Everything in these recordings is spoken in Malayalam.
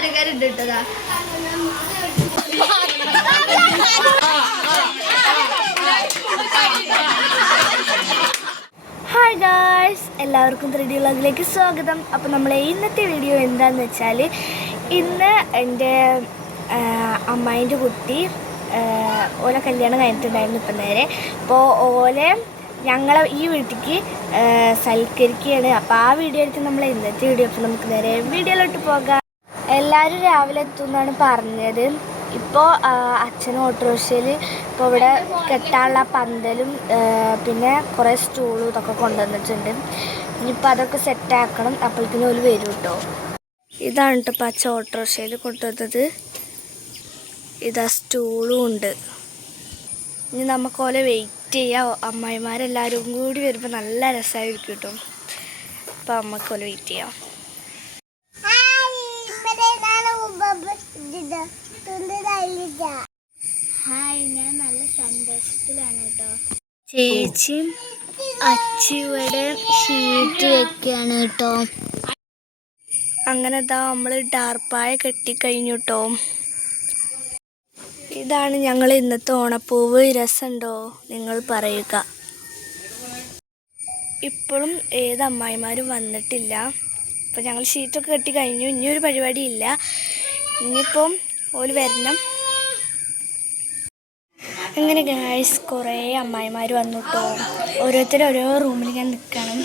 കാര്യക്കാരുണ്ട് കേട്ടതാ. ഹായ് ഗായ്സ്, എല്ലാവർക്കും 3D വ്ളോഗിലേക്ക് സ്വാഗതം. അപ്പോൾ നമ്മളെ ഇന്നത്തെ വീഡിയോ എന്താണെന്ന് വെച്ചാൽ, ഇന്ന് എൻ്റെ അമ്മായിൻ്റെ കുട്ടി ഓല കല്യാണം കഴിഞ്ഞിട്ടുണ്ടായിരുന്നു ഇപ്പം നേരെ. അപ്പോൾ ഓലെ ഞങ്ങളെ ഈ വീട്ടിലേക്ക് സൽക്കരിക്കുകയാണ്. അപ്പോൾ ആ വീഡിയോ ആയിരിക്കും നമ്മളെ ഇന്നത്തെ വീഡിയോ. അപ്പോൾ നമുക്ക് നേരെ വീഡിയോയിലോട്ട് പോകാം. എല്ലാവരും രാവിലെ എത്തുമെന്നാണ് പറഞ്ഞത്. ഇപ്പോൾ അച്ഛനും ഓട്ടോറിക്ഷയിൽ ഇപ്പോൾ ഇവിടെ കെട്ടാനുള്ള പന്തലും പിന്നെ കുറേ സ്റ്റൂളും ഇതൊക്കെ കൊണ്ടുവന്നിട്ടുണ്ട്. ഇനിയിപ്പോൾ അതൊക്കെ സെറ്റാക്കണം. അപ്പോഴത്തേനും ഒരു വരും കേട്ടോ. ഇതാണ് കേട്ടോ ഇപ്പോൾ അച്ഛൻ ഓട്ടോറിക്ഷയിൽ കൊണ്ടുവന്നത്. ഇതാ സ്റ്റൂളും ഉണ്ട്. ഇനി നമുക്കോലെ വെയിറ്റ് ചെയ്യാം. അമ്മായിമാരെല്ലാവരും കൂടി വരുമ്പോൾ നല്ല രസമായിരിക്കും കേട്ടോ. അപ്പോൾ നമുക്കോലെ വെയിറ്റ് ചെയ്യാം. ഹായ്, ഞാൻ നല്ല സന്തോഷത്തിലാണ് കേട്ടോ. ചേച്ചിയും അച്ചിവിടെ ഷീറ്റ് വെക്കുകയാണ് കേട്ടോ. അങ്ങനെ നമ്മൾ ടാർപ്പായ കെട്ടിക്കഴിഞ്ഞു കേട്ടോ. ഇതാണ് ഞങ്ങൾ ഇന്നത്തെ ഓണപ്പൂവ്. രസമുണ്ടോ നിങ്ങൾ പറയുക. ഇപ്പോഴും ഏത് അമ്മായിമാരും വന്നിട്ടില്ല. അപ്പോൾ ഞങ്ങൾ ഷീറ്റൊക്കെ കെട്ടി കഴിഞ്ഞു. ഇനിയൊരു പരിപാടിയില്ല. ഇനിയിപ്പം ഓല് വരണം. അങ്ങനെ ഗായ്സ്, കുറേ അമ്മായിമാർ വന്നു കേട്ടോ. ഓരോരുത്തരും ഓരോ റൂമിൽ ഞാൻ നിൽക്കണം.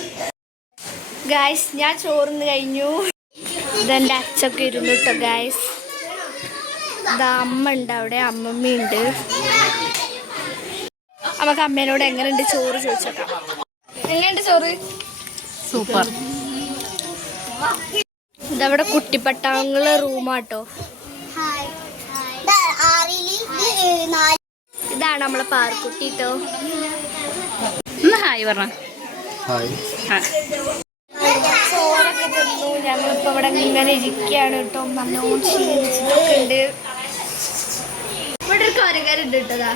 ഗായ്സ്, ഞാൻ ചോറിന്ന് കഴിഞ്ഞു. ഇതെൻ്റെ അച്ഛനൊക്കെ ഇരുന്നു കേട്ടോ ഗായ്സ്. ഇതാ അമ്മ ഉണ്ട് അവിടെ, അമ്മമ്മയുണ്ട്. നമുക്ക് അമ്മേനോട് എങ്ങനെയുണ്ട് ചോറ് ചോദിച്ചേക്കാം. എങ്ങനെയുണ്ട് ചോറ്? സൂപ്പർ. ഇതവിടെ കുട്ടിപ്പട്ടാങ്ങളെ റൂമാട്ടോ. ഇതാണ് നമ്മളെ പാർക്കുട്ടി കേട്ടോ. ഹായ് പറഞ്ഞ. ചോറൊക്കെ തന്നു. ഞങ്ങളിപ്പോൾ ഇവിടെ ഇങ്ങനെ ഇരിക്കുകയാണ് കേട്ടോ. നല്ലോണം ക്ഷീണിച്ചിട്ടൊക്കെ ഉണ്ട്. ഇവിടെ ഒരു കാര്യക്കാരുണ്ട് കേട്ടതാ.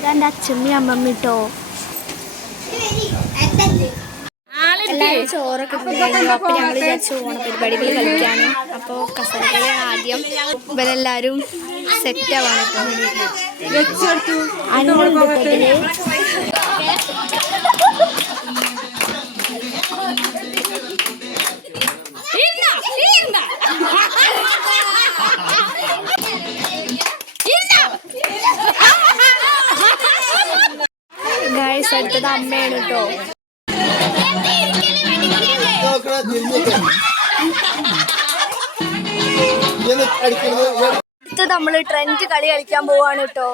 ഇതെൻ്റെ അച്ഛമ്മയും അമ്മമ്മ കേട്ടോ. എല്ലാവരും ചോറൊക്കെ കഴിഞ്ഞു. അപ്പോൾ ഞങ്ങൾ വിചാരിച്ചു ഓണപരിപാടികൾ കളിക്കാണ്. അപ്പോൾ കസരകളെ ആദ്യം ഇവരെല്ലാവരും സെറ്റാവാണ് കേട്ടോ. അനുഭവത്തില് ഗായ്സ്, അടുത്തത് അമ്മയാണ് കേട്ടോ. ഇത് നമ്മൾ ട്രെൻഡ് കളി കളിക്കാൻ പോവാണ് കേട്ടോ.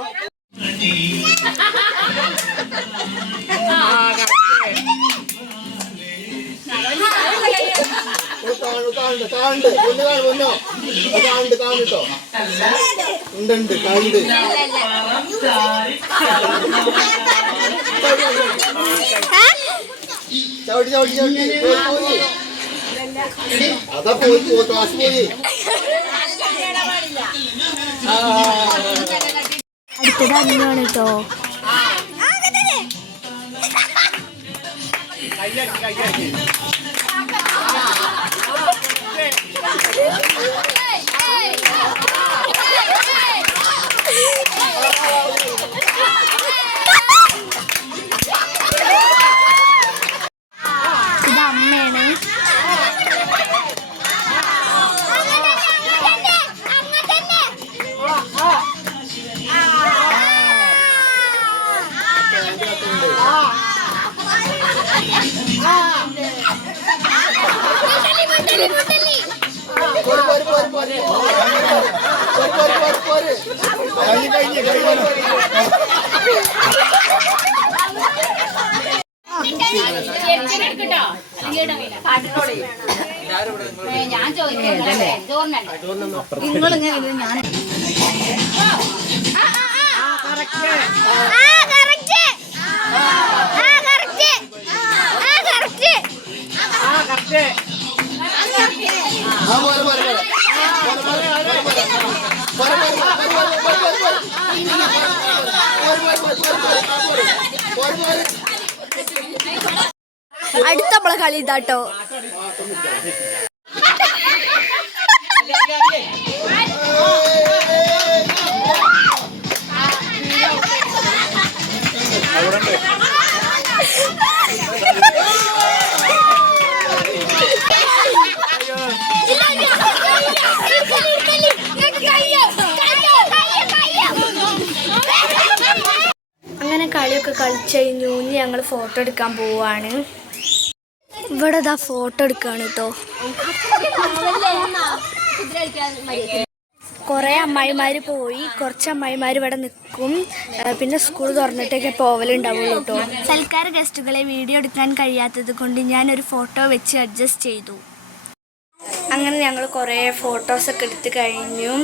അതാ പോയി ക്ലാസ് പോയി. അടുത്തത് അമ്മയാണ് കേട്ടോ. ഇത് അമ്മയാണ്. ഞാൻ ചോദിക്കല്ലേ നിങ്ങളിങ്ങനെ ഞാൻ Por അടുത്ത നമ്മളെ കളി ഇതാട്ടോ. അങ്ങനെ കളിയൊക്കെ കളിച്ചു കഴിഞ്ഞു. ഇനി ഞങ്ങൾ ഫോട്ടോ എടുക്കാൻ പോവാണ്. ഇവിടെ ഇതാ ഫോട്ടോ എടുക്കുകയാണ് കേട്ടോ. കുറേ അമ്മായിമാർ പോയി, കുറച്ച് അമ്മായിമാർ ഇവിടെ നിൽക്കും. പിന്നെ സ്കൂൾ തുറന്നിട്ടൊക്കെ പോവലുണ്ടാവുള്ളൂ കേട്ടോ. സൽക്കാര ഗസ്റ്റുകളെ വീഡിയോ എടുക്കാൻ കഴിയാത്തത് കൊണ്ട് ഞാനൊരു ഫോട്ടോ വെച്ച് അഡ്ജസ്റ്റ് ചെയ്തു. അങ്ങനെ ഞങ്ങൾ കുറേ ഫോട്ടോസൊക്കെ എടുത്ത് കഴിഞ്ഞു.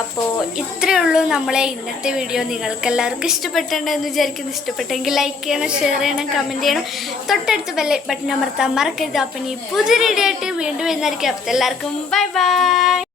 അപ്പോൾ ഇത്രയേ ഉള്ളൂ നമ്മളെ ഇന്നത്തെ വീഡിയോ. നിങ്ങൾക്ക് എല്ലാവർക്കും ഇഷ്ടപ്പെട്ടിട്ടുണ്ടെന്ന് വിചാരിക്കുന്നു. ഇഷ്ടപ്പെട്ടെങ്കിൽ ലൈക്ക് ചെയ്യണം, ഷെയർ ചെയ്യണം, കമൻറ്റ് ചെയ്യണം. തൊട്ടടുത്ത് ബട്ടൺ അമർത്താൻ മറക്കരുത്. അപ്പം ഈ പുതിയ വീഡിയോ ആയിട്ട് വീണ്ടും വരുന്നതായിരിക്കും. അപ്പോൾ എല്ലാവർക്കും ബൈ ബൈ.